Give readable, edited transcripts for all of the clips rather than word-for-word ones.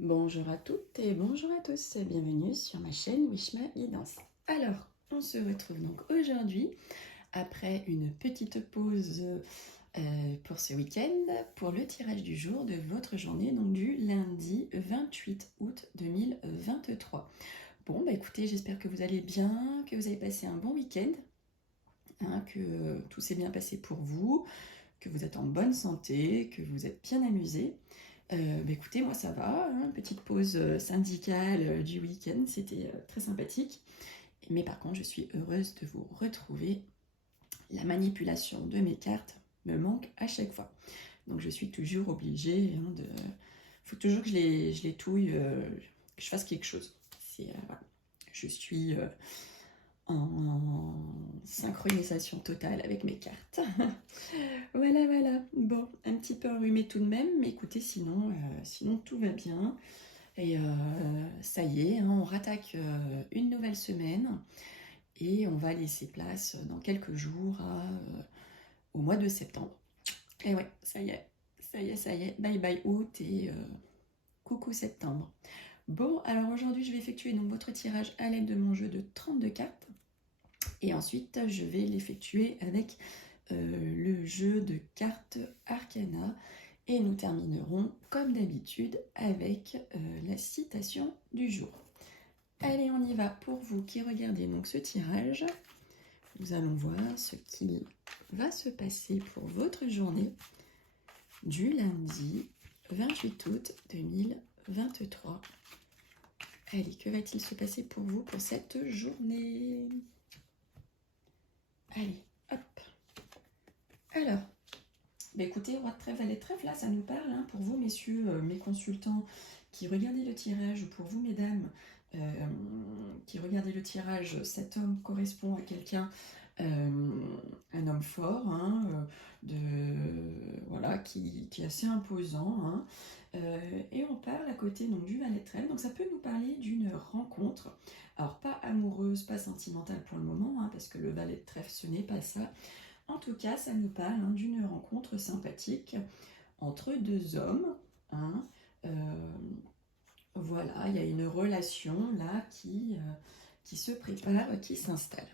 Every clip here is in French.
Bonjour à toutes et bonjour à tous, bienvenue sur ma chaîne Wishma Guidance. Alors, on se retrouve donc aujourd'hui, après une petite pause pour ce week-end, pour le tirage du jour de votre journée, donc du lundi 28 août 2023. Bon, bah écoutez, j'espère que vous allez bien, que vous avez passé un bon week-end, que tout s'est bien passé pour vous, que vous êtes en bonne santé, que vous êtes bien amusés. Bah écoutez, moi ça va, hein, petite pause syndicale du week-end, c'était très sympathique. Mais par contre, je suis heureuse de vous retrouver. La manipulation de mes cartes me manque à chaque fois. Donc je suis toujours obligée de... faut toujours que je les touille, que je fasse quelque chose. Voilà. Je suis en synchronisation totale avec mes cartes. Voilà, voilà. Bon, un petit peu enrhumé tout de même, mais écoutez, sinon tout va bien. Et ça y est, hein, on rattaque une nouvelle semaine et on va laisser place dans quelques jours au mois de septembre. Et ouais, ça y est, ça y est, ça y est. Bye bye août et coucou septembre. Bon, alors aujourd'hui, je vais effectuer donc votre tirage à l'aide de mon jeu de 32 cartes. Et ensuite, je vais l'effectuer avec le jeu de cartes Arcana. Et nous terminerons, comme d'habitude, avec la citation du jour. Allez, on y va. Pour vous qui regardez donc ce tirage, nous allons voir ce qu'il va se passer pour votre journée du lundi 28 août 2023. Allez, que va-t-il se passer pour vous pour cette journée? Allez, hop. Alors, bah écoutez, roi de trèfle, valet de trèfle, là, ça nous parle, hein, pour vous, messieurs, mes consultants qui regardez le tirage, ou pour vous, mesdames, qui regardez le tirage, cet homme correspond à quelqu'un, un homme fort, hein, voilà, qui est assez imposant, hein, et on parle à côté donc, du valet de trèfle, donc ça peut nous parler d'une rencontre, alors pas amoureuse, pas sentimentale pour le moment, hein, parce que le valet de trèfle, ce n'est pas ça. En tout cas, ça nous parle d'une rencontre sympathique entre deux hommes, hein, voilà, il y a une relation là qui se prépare, qui s'installe.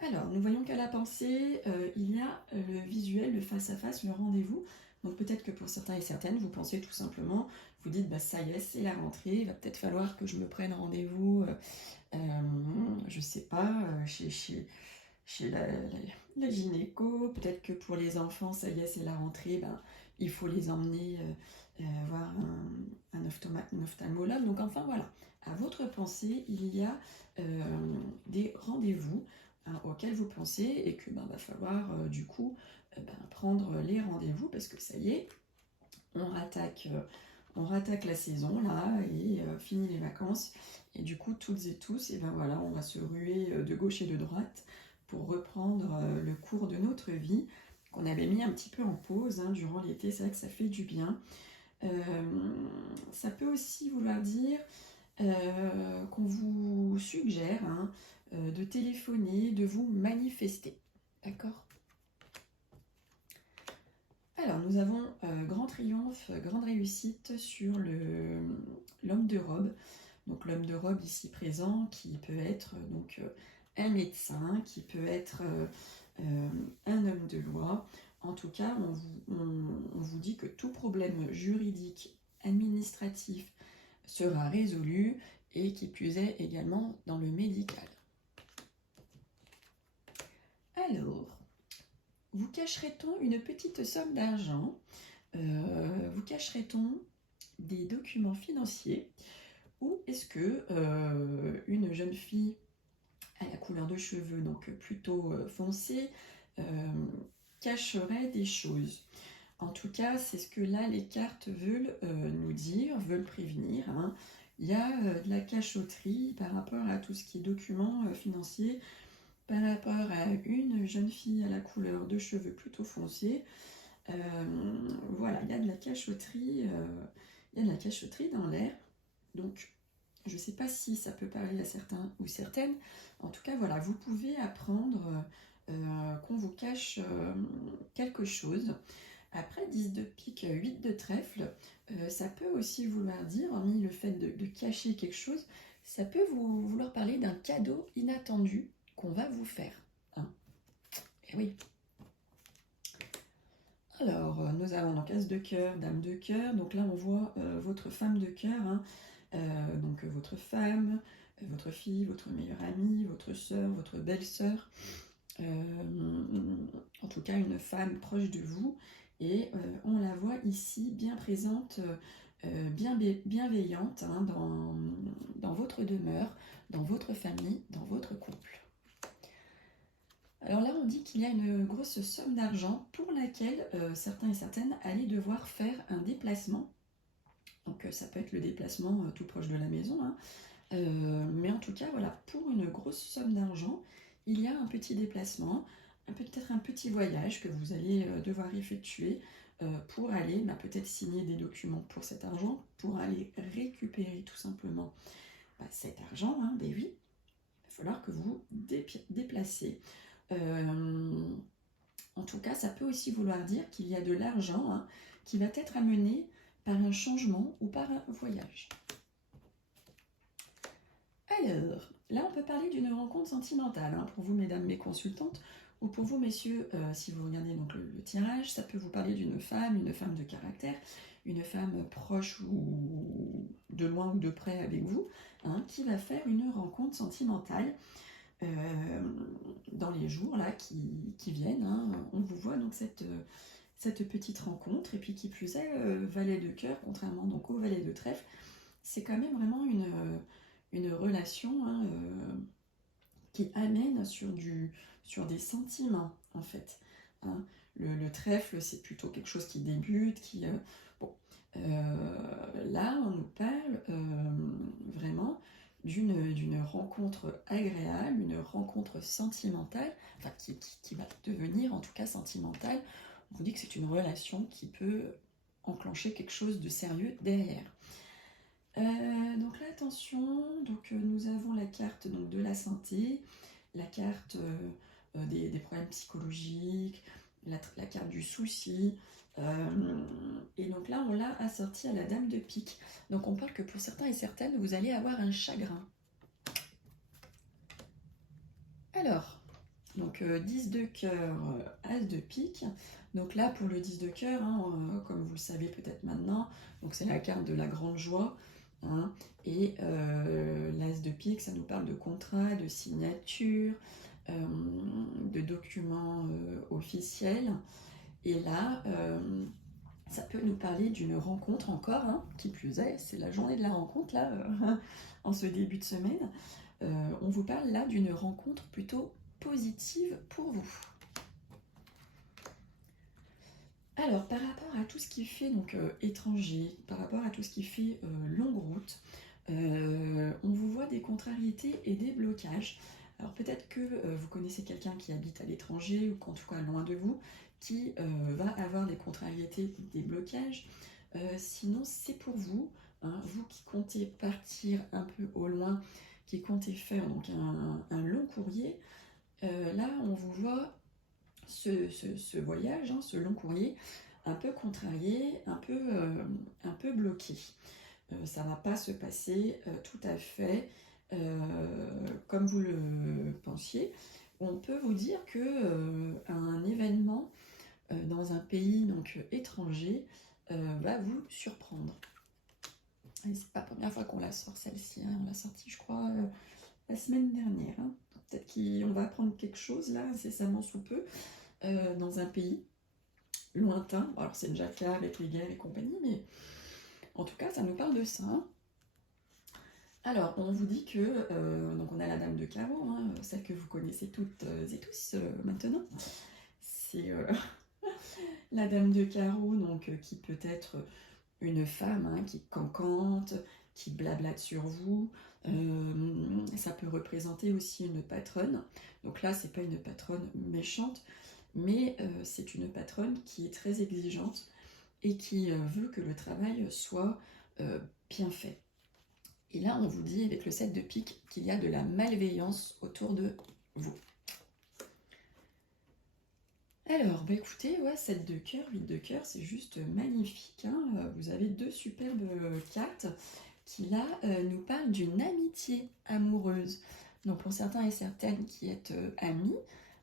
Alors, nous voyons qu'à la pensée, il y a le visuel, le face-à-face, le rendez-vous. Donc peut-être que pour certains et certaines, vous pensez tout simplement, vous dites, bah, ça y est, c'est la rentrée, il va peut-être falloir que je me prenne rendez-vous, je sais pas, chez la gynéco, peut-être que pour les enfants, ça y est, c'est la rentrée, ben, il faut les emmener voir un ophtalmologue. Donc enfin voilà, à votre pensée, il y a des rendez-vous auxquels vous pensez et que ben, va falloir du coup ben, prendre les rendez-vous parce que ça y est, on rattaque la saison là et fini les vacances. Et du coup, toutes et tous, et ben voilà, on va se ruer de gauche et de droite pour reprendre le cours de notre vie qu'on avait mis un petit peu en pause durant l'été. C'est vrai que ça fait du bien. Ça peut aussi vouloir dire qu'on vous suggère de téléphoner, de vous manifester. D'accord ? Alors, nous avons grand triomphe, grande réussite sur l'homme de robe. Donc, l'homme de robe ici présent qui peut être donc un médecin, qui peut être un homme de loi. En tout cas, on vous dit que tout problème juridique, administratif sera résolu et qui plus est également dans le médical. Alors, vous cacherait-on une petite somme d'argent? Vous cacherait-on des documents financiers? Ou est-ce que une jeune fille à la couleur de cheveux donc plutôt foncée cacherait des choses? En tout cas, c'est ce que là les cartes veulent nous dire, veulent prévenir. Il y a de la cachotterie par rapport à tout ce qui est documents financiers, par rapport à une jeune fille à la couleur de cheveux plutôt foncés. Voilà, il y a de la cachotterie, dans l'air. Donc, je ne sais pas si ça peut parler à certains ou certaines. En tout cas, voilà, vous pouvez apprendre qu'on vous cache quelque chose. Après 10 de pique, 8 de trèfle, ça peut aussi vouloir dire, hormis le fait de cacher quelque chose, ça peut vouloir parler d'un cadeau inattendu qu'on va vous faire. Hein. Et oui. Alors, nous avons donc As de cœur, Dame de cœur. Donc là, on voit votre femme de cœur. Hein. Donc votre femme, votre fille, votre meilleure amie, votre soeur, votre belle-sœur. En tout cas, une femme proche de vous. Et on la voit ici bien présente, bienveillante hein, dans votre demeure, dans votre famille, dans votre couple. Alors là, on dit qu'il y a une grosse somme d'argent pour laquelle certains et certaines allaient devoir faire un déplacement. Donc ça peut être le déplacement tout proche de la maison. Hein. Mais en tout cas, voilà, pour une grosse somme d'argent, il y a un petit déplacement, peut-être un petit voyage que vous allez devoir effectuer pour aller peut-être signer des documents pour cet argent, pour aller récupérer tout simplement cet argent, hein, des oui. Il va falloir que vous déplacez. En tout cas, ça peut aussi vouloir dire qu'il y a de l'argent hein, qui va être amené par un changement ou par un voyage. Alors, là on peut parler d'une rencontre sentimentale, hein, pour vous mesdames mes consultantes, ou pour vous messieurs, si vous regardez donc le tirage, ça peut vous parler d'une femme de caractère, une femme proche ou de loin ou de près avec vous, hein, qui va faire une rencontre sentimentale dans les jours là qui viennent. Hein. On vous voit donc cette petite rencontre, et puis qui plus est, valet de cœur, contrairement donc au valet de trèfle, c'est quand même vraiment une relation hein, qui amène sur des sentiments en fait. Hein. Le trèfle, c'est plutôt quelque chose qui débute, là, on nous parle vraiment d'une rencontre agréable, une rencontre sentimentale, enfin qui va devenir en tout cas sentimentale. On vous dit que c'est une relation qui peut enclencher quelque chose de sérieux derrière. Donc là, attention, nous avons la carte donc, de la santé, la carte des problèmes psychologiques, la carte du souci, et donc là, on l'a assorti à la dame de pique. Donc on parle que pour certains et certaines, vous allez avoir un chagrin. Alors, donc 10 de cœur, As de pique. Donc là, pour le 10 de cœur, hein, comme vous le savez peut-être maintenant, donc c'est la carte de la grande joie. Hein, et l'As de pique, ça nous parle de contrat, de signature, de documents officiels. Et là, ça peut nous parler d'une rencontre encore, hein, qui plus est, c'est la journée de la rencontre, là, en ce début de semaine. On vous parle là d'une rencontre plutôt positive pour vous. Alors, par rapport à tout ce qui fait donc, étranger, par rapport à tout ce qui fait longue route, on vous voit des contrariétés et des blocages. Alors peut-être que vous connaissez quelqu'un qui habite à l'étranger ou qu'en tout cas loin de vous, qui va avoir des contrariétés, des blocages. Sinon, c'est pour vous, hein, vous qui comptez partir un peu au loin, qui comptez faire donc un long courrier. Là, on vous voit ce voyage, hein, ce long courrier, un peu contrarié, un peu bloqué. Ça ne va pas se passer tout à fait comme vous le pensiez. On peut vous dire que un événement dans un pays donc, étranger va vous surprendre. Et c'est pas la première fois qu'on la sort celle-ci, hein. On l'a sortie je crois la semaine dernière. Hein. Peut-être qu'on va apprendre quelque chose là, incessamment sous peu, dans un pays lointain. Alors c'est déjà le cas avec les guerres et compagnie, mais en tout cas ça nous parle de ça. Hein. Alors, on vous dit que, donc on a la dame de carreau, hein, celle que vous connaissez toutes et tous maintenant. C'est la dame de carreau, donc qui peut être une femme hein, qui cancante, qui blablate sur vous. Ça peut représenter aussi une patronne. Donc là, c'est pas une patronne méchante, mais c'est une patronne qui est très exigeante et qui veut que le travail soit bien fait. Et là, on vous dit avec le 7 de pique qu'il y a de la malveillance autour de vous. Alors, bah écoutez, ouais, 7 de cœur, 8 de cœur, c'est juste magnifique, hein. Vous avez deux superbes cartes qui là nous parlent d'une amitié amoureuse. Donc pour certains et certaines qui êtes amis,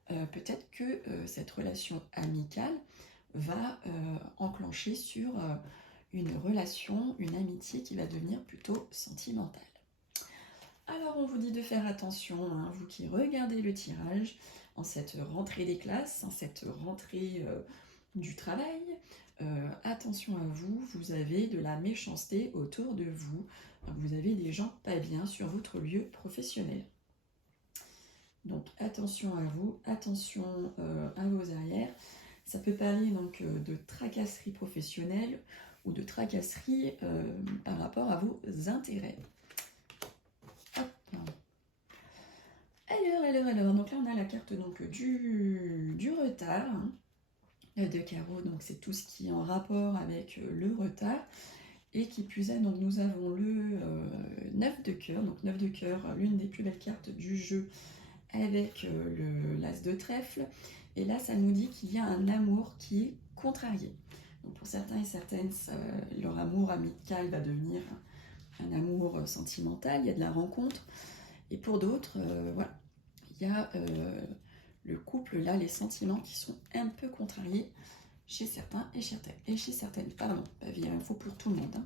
peut-être que cette relation amicale va enclencher sur une relation, une amitié qui va devenir plutôt sentimentale. Alors on vous dit de faire attention, hein, vous qui regardez le tirage, en cette rentrée des classes, en cette rentrée du travail, attention à vous, vous avez de la méchanceté autour de vous, vous avez des gens pas bien sur votre lieu professionnel. Donc attention à vous, attention à vos arrières. Ça peut parler donc de tracasserie professionnelle ou de tracasserie par rapport à vos intérêts. Hop. Alors, donc là on a la carte donc, du retard, hein, de carreau, donc c'est tout ce qui est en rapport avec le retard. Et qui plus est, donc nous avons le 9 de cœur, donc 9 de cœur, l'une des plus belles cartes du jeu, avec l'as de trèfle. Et là, ça nous dit qu'il y a un amour qui est contrarié. Donc pour certains et certaines, leur amour amical va devenir un amour sentimental, il y a de la rencontre. Et pour d'autres, voilà, il y a le couple, là, les sentiments qui sont un peu contrariés chez certains et chez certaines. Pardon, il faut pour tout le monde. Hein.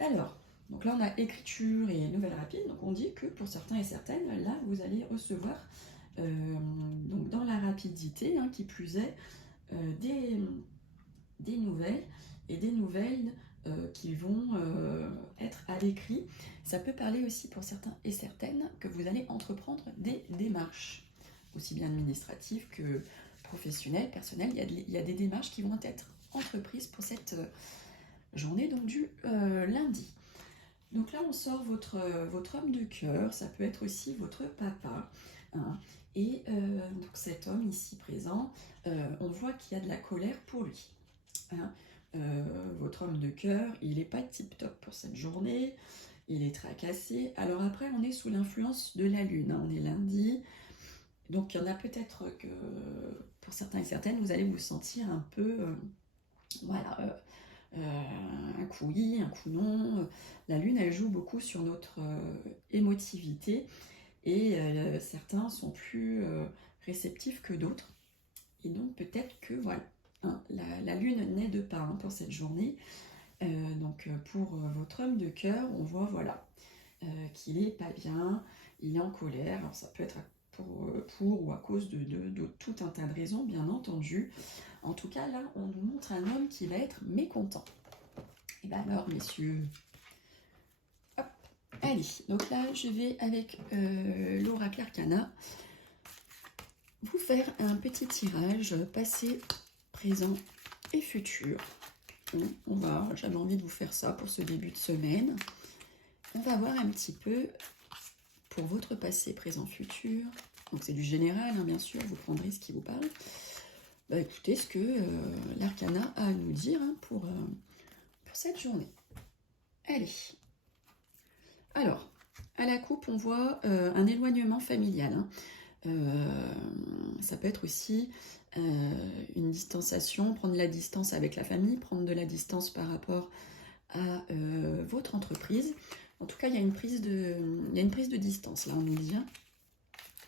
Alors, donc là on a écriture et nouvelles rapides, donc on dit que pour certains et certaines, là vous allez recevoir donc dans la rapidité, hein, qui plus est, des nouvelles et des nouvelles qui vont être à l'écrit. Ça peut parler aussi pour certains et certaines que vous allez entreprendre des démarches, aussi bien administratives que professionnelles, personnelles. Il y a des démarches qui vont être entreprises pour cette journée donc du lundi. Donc là on sort votre homme de cœur, ça peut être aussi votre papa, hein. Et donc cet homme ici présent, on voit qu'il y a de la colère pour lui, hein. Votre homme de cœur, il n'est pas tip top pour cette journée, il est tracassé. Alors après on est sous l'influence de la lune, hein. On est lundi, donc il y en a peut-être que pour certains et certaines vous allez vous sentir un peu voilà, un coup oui, un coup non. La lune, elle joue beaucoup sur notre émotivité et certains sont plus réceptifs que d'autres. Et donc peut-être que voilà, hein, la lune n'aide pas, hein, pour cette journée. Donc pour votre homme de cœur, on voit voilà qu'il est pas bien, il est en colère. Alors ça peut être pour ou à cause de tout un tas de raisons, bien entendu. En tout cas, là, on nous montre un homme qui va être mécontent. Et bien alors, messieurs, hop, allez. Donc là, je vais, avec l'oracle Arcana, vous faire un petit tirage passé, présent et futur. J'avais envie de vous faire ça pour ce début de semaine. On va voir un petit peu pour votre passé, présent, futur. Donc c'est du général, hein, bien sûr, vous prendrez ce qui vous parle. Bah, écoutez ce que l'Arcana a à nous dire, hein, pour cette journée. Allez. Alors, à la coupe, on voit un éloignement familial, hein. Ça peut être aussi une distanciation, prendre la distance avec la famille, prendre de la distance par rapport à votre entreprise. En tout cas, il y a une prise de distance, là, on nous dit, hein,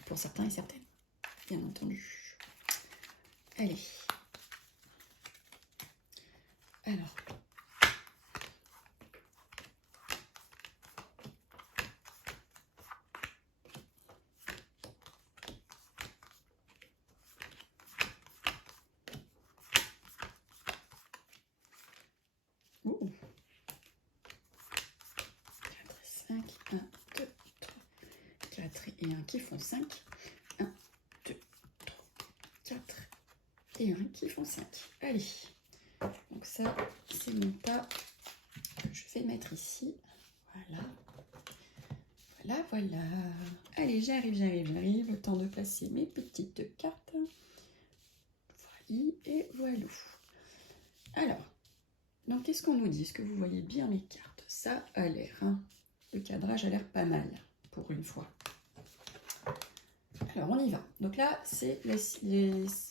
pour certains et certaines, bien entendu. Allez. Alors. Ouh. 4 et 5, 1, 2, 3, 4 et 1 qui font 5, 1, 2, 3, 4 et 1 qui font 5. Allez, donc ça, c'est mon tas que je vais mettre ici. Voilà. Voilà, voilà. Allez, j'arrive. Le temps de placer mes petites cartes. Voilà, et voilà. Alors, donc qu'est-ce qu'on nous dit? Est-ce que vous voyez bien mes cartes? Ça a l'air, hein. Le cadrage a l'air pas mal, pour une fois. Alors on y va. Donc là,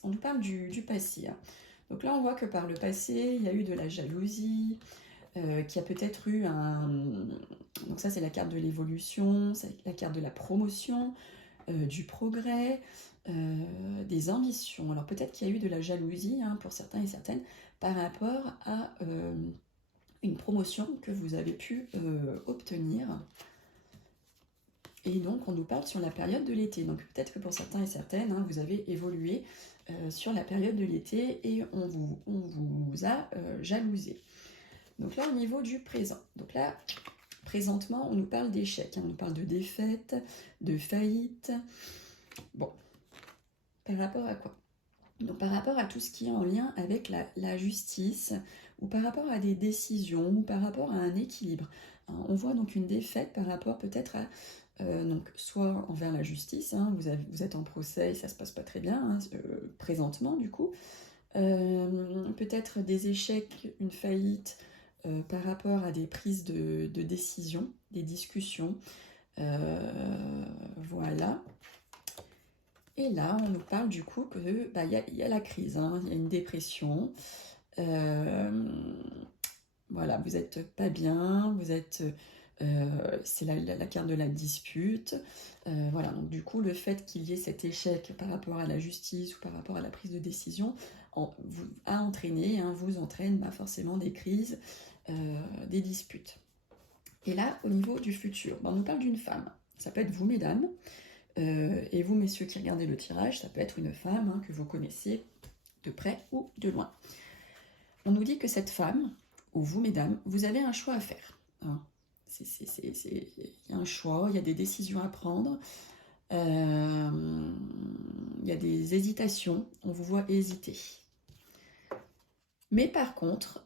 on nous parle du passé, hein. Donc là, on voit que par le passé, il y a eu de la jalousie, qui a peut-être eu un... Donc ça, c'est la carte de l'évolution, c'est la carte de la promotion, du progrès, des ambitions. Alors peut-être qu'il y a eu de la jalousie, hein, pour certains et certaines par rapport à une promotion que vous avez pu obtenir. Et donc, on nous parle sur la période de l'été. Donc, peut-être que pour certains et certaines, hein, vous avez évolué sur la période de l'été et on vous a jalousé. Donc là, au niveau du présent. Donc là, présentement, on nous parle d'échec. Hein, on nous parle de défaite, de faillite. Bon, par rapport à quoi? Donc, par rapport à tout ce qui est en lien avec la justice, ou par rapport à des décisions, ou par rapport à un équilibre. Hein, on voit donc une défaite par rapport peut-être à... donc, soit envers la justice, hein, vous êtes en procès et ça se passe pas très bien, hein, présentement du coup. Peut-être des échecs, une faillite par rapport à des prises de décision, des discussions. Voilà. Et là, on nous parle du coup que y a la crise, hein, il y a une dépression. Voilà, vous n'êtes pas bien, vous êtes... c'est la carte de la dispute. Voilà, donc du coup, le fait qu'il y ait cet échec par rapport à la justice ou par rapport à la prise de décision a entraîné, hein, vous entraîne forcément des crises, des disputes. Et là, au niveau du futur, on nous parle d'une femme. Ça peut être vous, mesdames, et vous, messieurs, qui regardez le tirage, ça peut être une femme, hein, que vous connaissez de près ou de loin. On nous dit que cette femme, ou vous, mesdames, vous avez un choix à faire. Hein. Il y a un choix, il y a des décisions à prendre, il y a des hésitations, on vous voit hésiter. Mais par contre,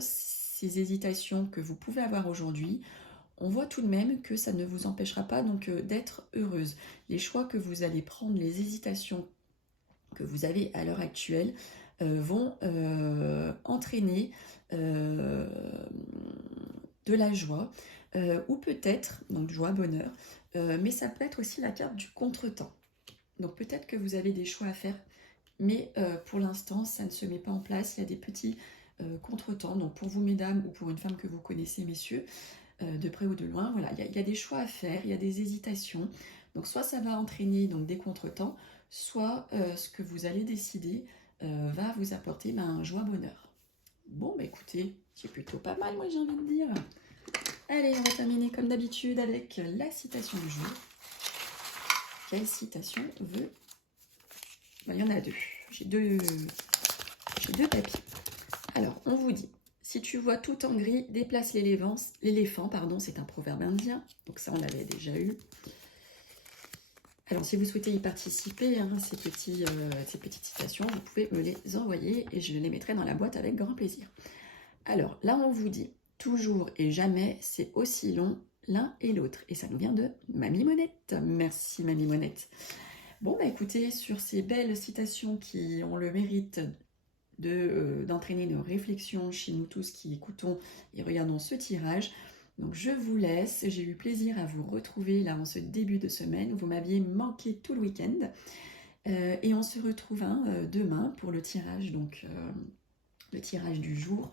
ces hésitations que vous pouvez avoir aujourd'hui, on voit tout de même que ça ne vous empêchera pas donc d'être heureuse. Les choix que vous allez prendre, les hésitations que vous avez à l'heure actuelle vont entraîner de la joie, ou peut-être, donc joie, bonheur, mais ça peut être aussi la carte du contretemps. Donc peut-être que vous avez des choix à faire, mais pour l'instant, ça ne se met pas en place. Il y a des petits contretemps. Donc pour vous, mesdames, ou pour une femme que vous connaissez, messieurs, de près ou de loin, voilà, il y a des choix à faire, il y a des hésitations. Donc soit ça va entraîner donc, des contretemps, soit ce que vous allez décider va vous apporter joie, bonheur. Bon, écoutez, c'est plutôt pas mal, moi j'ai envie de dire. Allez, on va terminer comme d'habitude avec la citation du jour. Quelle citation veut... Il y en a deux. J'ai deux papiers. Alors, on vous dit, si tu vois tout en gris, déplace l'éléphant. C'est un proverbe indien. Donc ça, on l'avait déjà eu. Alors, si vous souhaitez y participer, hein, ces petites citations, vous pouvez me les envoyer et je les mettrai dans la boîte avec grand plaisir. Alors, là, on vous dit, toujours et jamais, c'est aussi long l'un et l'autre. Et ça nous vient de Mamie Monette. Merci, Mamie Monette. Bon, écoutez, sur ces belles citations qui ont le mérite d'entraîner nos réflexions chez nous tous qui écoutons et regardons ce tirage, donc je vous laisse. J'ai eu plaisir à vous retrouver là en ce début de semaine. Vous m'aviez manqué tout le week-end. Et on se retrouve demain pour le tirage, donc le tirage du jour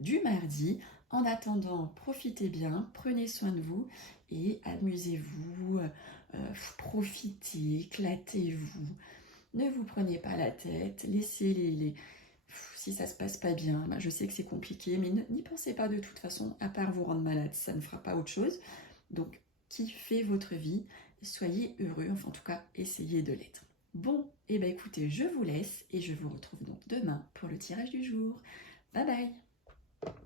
du mardi. En attendant, profitez bien, prenez soin de vous et amusez-vous, profitez, éclatez-vous. Ne vous prenez pas la tête, laissez si ça se passe pas bien, je sais que c'est compliqué, mais n'y pensez pas de toute façon, à part vous rendre malade, ça ne fera pas autre chose. Donc, kiffez votre vie, soyez heureux, enfin en tout cas, essayez de l'être. Bon, et écoutez, je vous laisse et je vous retrouve donc demain pour le tirage du jour. Bye bye!